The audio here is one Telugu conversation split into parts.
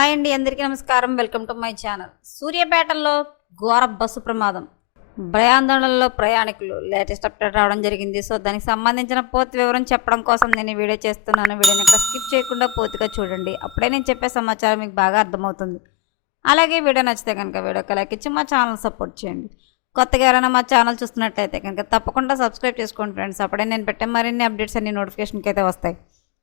హాయ్ అండి, అందరికీ నమస్కారం. Welcome to my channel. సూర్యాపేటలో ఘోర బస్సు ప్రమాదం, భయాందోళనలో ప్రయాణికులు. లేటెస్ట్ అప్డేట్ రావడం జరిగింది. సో దానికి సంబంధించిన పూర్తి వివరం చెప్పడం కోసం నేను ఈ వీడియో చేస్తున్నాను. వీడియోని ఇక్కడ స్కిప్ చేయకుండా పూర్తిగా చూడండి, అప్పుడే నేను చెప్పే సమాచారం మీకు బాగా అర్థమవుతుంది. అలాగే వీడియో నచ్చితే కనుక వీడియోకి లైక్ ఇచ్చి మా ఛానల్ సపోర్ట్ చేయండి. కొత్తగా ఎవరైనా మా ఛానల్ చూస్తున్నట్టయితే కనుక తప్పకుండా సబ్స్క్రైబ్ చేసుకోండి ఫ్రెండ్స్. అప్పుడే నేను పెట్టే మరిన్ని అప్డేట్స్ అన్ని నోటిఫికేషన్కి అయితే వస్తాయి.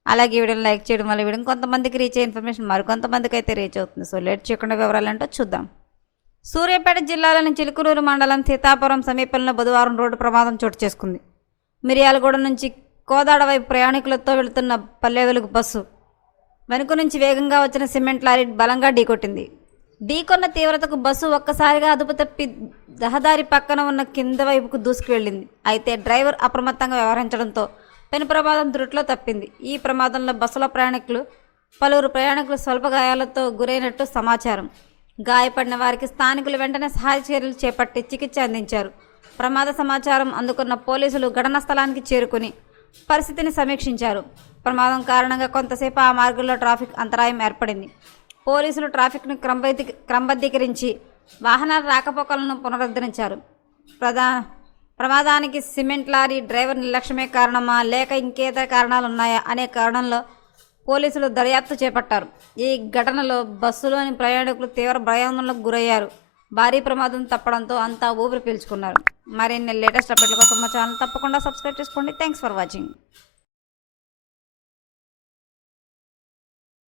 అలాగే వీడియోని లైక్ చేయడం వల్ల వీడియో కొంతమందికి రీచ్ అయ్యే ఇన్ఫర్మేషన్ మరికొంతమందికి అయితే రీచ్ అవుతుంది. సో లేట్ చేయకుండా వివరాలంటో చూద్దాం. సూర్యాపేట జిల్లాలోని చిలుకూరు మండలం సీతాపురం సమీపంలో బుధవారం రోడ్డు ప్రమాదం చోటు చేసుకుంది. మిర్యాలగూడ నుంచి కోదాడ వైపు ప్రయాణికులతో వెళుతున్న పల్లె వెలుగు బస్సు వెనుక నుంచి వేగంగా వచ్చిన సిమెంట్ లారీ బలంగా ఢీకొట్టింది. ఢీకొన్న తీవ్రతకు బస్సు ఒక్కసారిగా అదుపు తప్పి రహదారి పక్కన ఉన్న కింద వైపుకు దూసుకు వెళ్ళింది. అయితే డ్రైవర్ అప్రమత్తంగా వ్యవహరించడంతో పెను ప్రమాదం త్రుటిలో తప్పింది. ఈ ప్రమాదంలో బస్సులో పలువురు ప్రయాణికులు స్వల్ప గాయాలతో గురైనట్టు సమాచారం. గాయపడిన వారికి స్థానికులు వెంటనే సహాయ చర్యలు చేపట్టి చికిత్స అందించారు. ప్రమాద సమాచారం అందుకున్న పోలీసులు ఘటనా స్థలానికి చేరుకుని పరిస్థితిని సమీక్షించారు. ప్రమాదం కారణంగా కొంతసేపు ఆ మార్గంలో ట్రాఫిక్ అంతరాయం ఏర్పడింది. పోలీసులు ట్రాఫిక్ను క్రమబద్ధీకరించి వాహనాల రాకపోకలను పునరుద్ధరించారు. ప్రమాదానికి సిమెంట్ లారీ డ్రైవర్ నిర్లక్ష్యమే కారణమా లేక ఇంకేతర కారణాలు ఉన్నాయా అనే కారణంలో పోలీసులు దర్యాప్తు చేపట్టారు. ఈ ఘటనలో బస్సులోని ప్రయాణికులు తీవ్ర భయాందోళనకు గురయ్యారు. భారీ ప్రమాదం తప్పడంతో అంతా ఊపిరి పీల్చుకున్నారు. మరిన్ని లేటెస్ట్ అప్డేట్ల కోసం మా ఛానల్ తప్పకుండా సబ్స్క్రైబ్ చేసుకోండి. Thanks for watching.